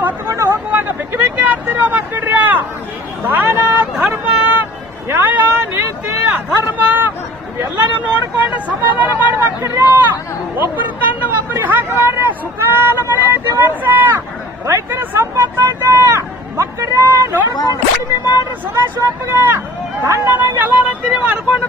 ಹೊತ್ಕೊಂಡು ಹೋಗುವಾಗ ಬೆಕ್ಕಿ ಬೆಕ್ಕಿ ಆಗ್ತಿರೋ ಮಕ್ಕಳ್ರಿ ದಾನ ಧರ್ಮ, ನ್ಯಾಯ, ನೀತಿ, ಅಧರ್ಮ ಎಲ್ಲರೂ ನೋಡ್ಕೊಂಡು ಸಮಾಧಾನ ಮಾಡಿ ಮಕ್ಕಳ್ರಿ ಒಬ್ಬರು ತಂದು ಒಬ್ಬರಿಗೆ ಹಾಕಬಾರ್ರಿ ಸುಖಾಲ ಮಳೆ ದಿವಸ ರೈತರ ಸಂಪತ್ತು ಐತೆ ಮಕ್ಕಳ್ರಿ ನೋಡ್ಕೊಂಡು ಕಡಿಮೆ ಮಾಡ್ರಿ ಸದಾಶಿವಪ್ಪಗೆ ತಣ್ಣನಾಗ ಎಲ್ಲ ರೈತರಿ ಹರ್ಕೊಂಡು